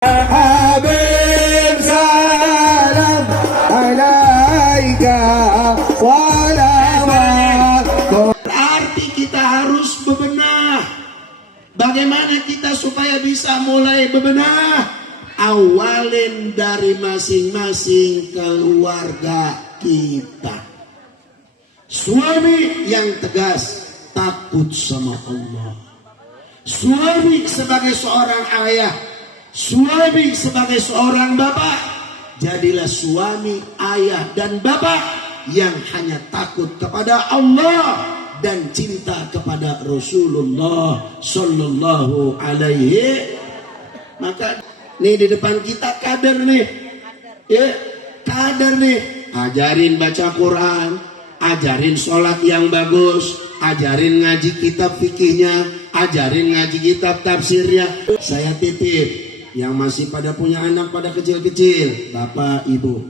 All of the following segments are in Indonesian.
Habib salam alaika salawat. Berarti kita harus bebenah. Bagaimana kita supaya bisa mulai bebenah? Awalin dari masing-masing keluarga kita. Suami yang tegas, takut sama Allah. Suami sebagai seorang ayah, suami sebagai seorang bapak, jadilah suami, ayah, dan bapak yang hanya takut kepada Allah dan cinta kepada Rasulullah Sallallahu Alaihi. Maka nih di depan kita kader nih, ya kader nih, ajarin baca Quran, ajarin sholat yang bagus, ajarin ngaji kitab fikihnya, ajarin ngaji kitab tafsirnya. Saya titip yang masih pada punya anak pada kecil-kecil, bapak ibu,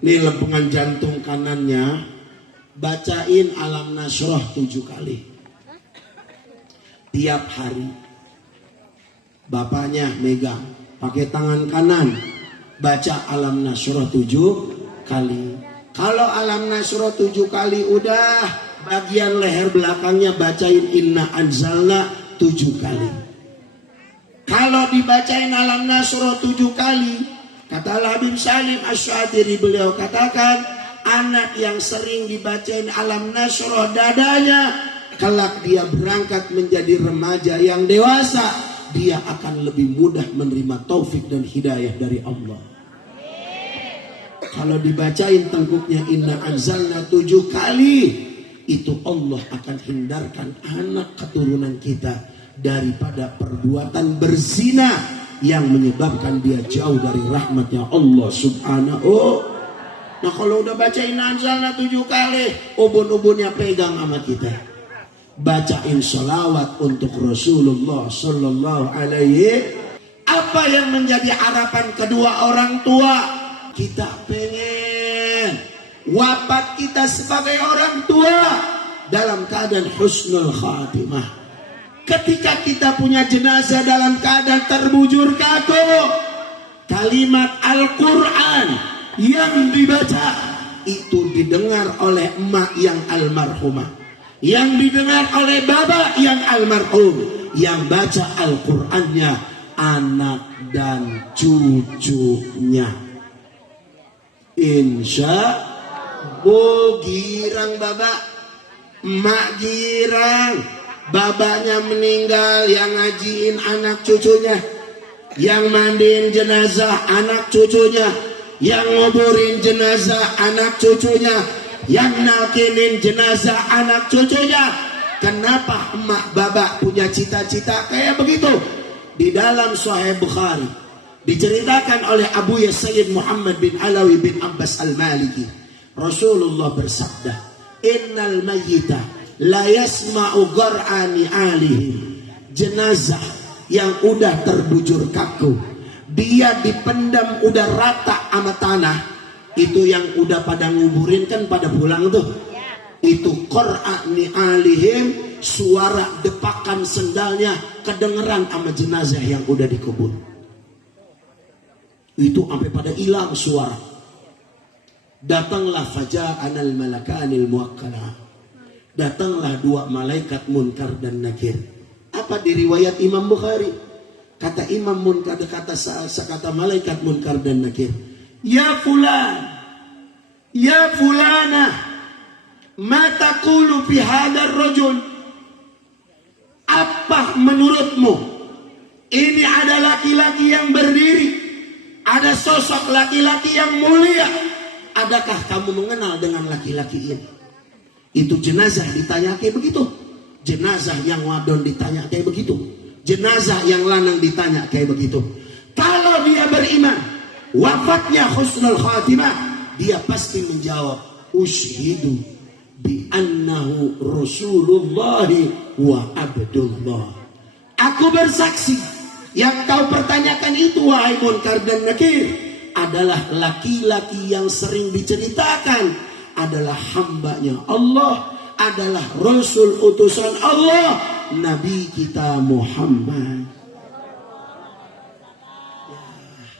ini lempengan jantung kanannya bacain Alam Nasroh 7 kali tiap hari. Bapaknya megang pakai tangan kanan, baca Alam Nasroh 7 kali. Kalau Alam Nasroh 7 kali udah, bagian leher belakangnya bacain Inna Anzalna 7 kali. Kalau dibacain Alam Nasroh 7 kali, kata Habib Salim Asy-Syadzili, beliau katakan, anak yang sering dibacain Alam Nasroh dadanya, kelak dia berangkat menjadi remaja yang dewasa, dia akan lebih mudah menerima taufik dan hidayah dari Allah. Kalau dibacain tengkuknya Inna Anzalna 7 kali, itu Allah akan hindarkan anak keturunan kita daripada perbuatan berzina yang menyebabkan dia jauh dari rahmatnya Allah Subhanahu. Nah kalau udah bacain Anzalna 7 kali, ubun-ubunnya pegang sama kita. Bacain sholawat untuk Rasulullah Sallallahu Alaihi. Apa yang menjadi harapan kedua orang tua? Kita pengen wafat kita sebagai orang tua dalam keadaan husnul khatimah. Ketika kita punya jenazah dalam keadaan terbujur kaku, kalimat Al-Quran yang dibaca itu didengar oleh emak yang almarhumah, yang didengar oleh bapak yang almarhum, yang baca Al-Qurannya anak dan cucunya. Insya Allah girang bapak, emak girang. Babanya meninggal, yang ngajiin anak cucunya, yang mandiin jenazah anak cucunya, yang nguburin jenazah anak cucunya, yang nalkinin jenazah anak cucunya. Kenapa emak babak punya cita-cita kayak begitu? Di dalam Sahih Bukhari diceritakan oleh Abu Sayyid Muhammad bin Alawi bin Abbas Al-Maliki, Rasulullah bersabda, innal mayyita la yasma'u ghar'ani alihim. Jenazah yang udah terbujur kaku, dia dipendam udah rata sama tanah, itu yang udah pada nguburin kan pada pulang tuh, itu qur'ani alihim, suara depakan sendalnya kedengeran sama jenazah yang udah dikubur. Itu sampai pada hilang suara. Datanglah faja'anal malakanil muwakkalah, datanglah 2 malaikat Munkar dan Nakir. Apa di riwayat Imam Bukhari? Kata Imam Munkar, kata malaikat Munkar dan Nakir, ya fulan, ya fulana, ma taqulu fi hadzal rajul? Apa menurutmu? Ini ada laki-laki yang berdiri, ada sosok laki-laki yang mulia. Adakah kamu mengenal dengan laki-laki ini? Itu jenazah ditanya kayak begitu. Jenazah yang wadon ditanya kayak begitu. Jenazah yang lanang ditanya kayak begitu. Kalau dia beriman, wafatnya husnul khatimah, dia pasti menjawab, ushidu bi annahu Rasulullah wa Abdullah. Aku bersaksi, yang kau pertanyakan itu wahai Munkar dan Nakir adalah laki-laki yang sering diceritakan adalah hambanya Allah, adalah Rasul utusan Allah, Nabi kita Muhammad.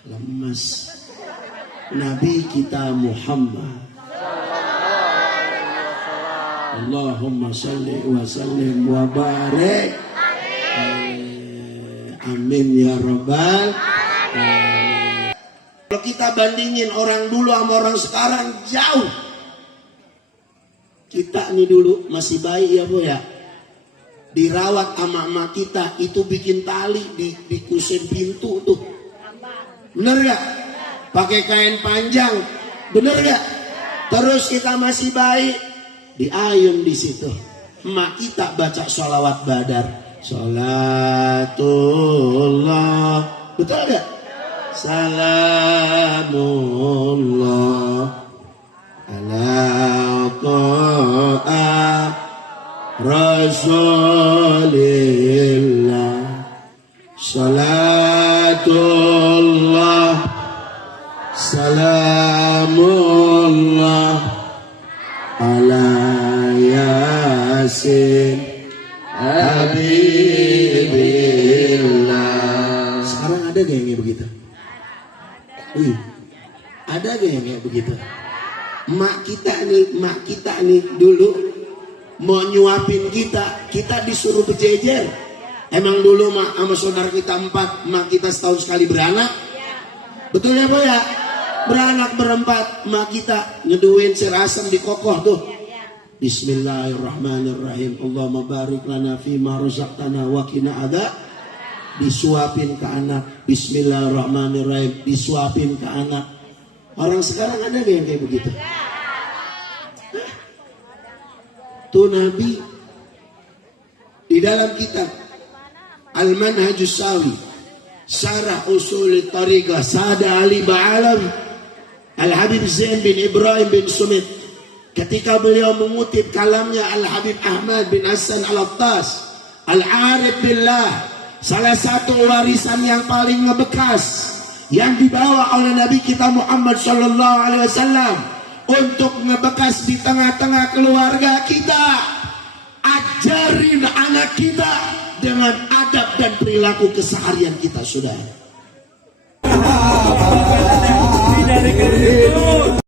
lemes. Nabi kita Muhammad, Allahumma salli wa sallim wa barik, amin ya rabbal alamin. Kalau kita bandingin orang dulu sama orang sekarang jauh. Kita nih dulu masih bayi ya Bu ya, dirawat sama emak kita, itu bikin tali di kusen pintu tuh, bener gak? Pakai kain panjang, bener gak? Terus kita masih bayi, diayun di situ. Emak kita baca sholawat badar, sholatullah, betul gak? Salamullah ala ta'a Rasulillah, salatullah salamullah ala yasin habibillah. Sekarang ada gak yang kayak begitu? Ada gak yang kayak begitu? Mak kita nih dulu mau nyuapin kita disuruh berjejer. Emang dulu mak sama saudara kita 4, mak kita setahun sekali beranak. Betul ya Bu ya? Beranak berempat, mak kita ngeduin sir asam di kokoh tuh. Bismillahirrahmanirrahim. Allahumma barik lana fima razaqtana wa qina adza. Disuapin ke anak. Bismillahirrahmanirrahim. Disuapin ke anak. Orang sekarang ada gak yang kayak begitu? Tuh Nabi di dalam kitab Al-Manhajus Sawi Syarah Usul Tariqah Sada Ali Ba'alawi Al-Habib Zain bin Ibrahim bin Sumit, ketika beliau mengutip kalamnya Al-Habib Ahmad bin Hasan Al-Attas Al-Arif Billah, salah satu warisan yang paling ngebekas yang dibawa oleh Nabi kita Muhammad sallallahu alaihi wasallam untuk ngebekas di tengah-tengah keluarga kita. Ajarin anak kita dengan adab dan perilaku keseharian kita, Saudara.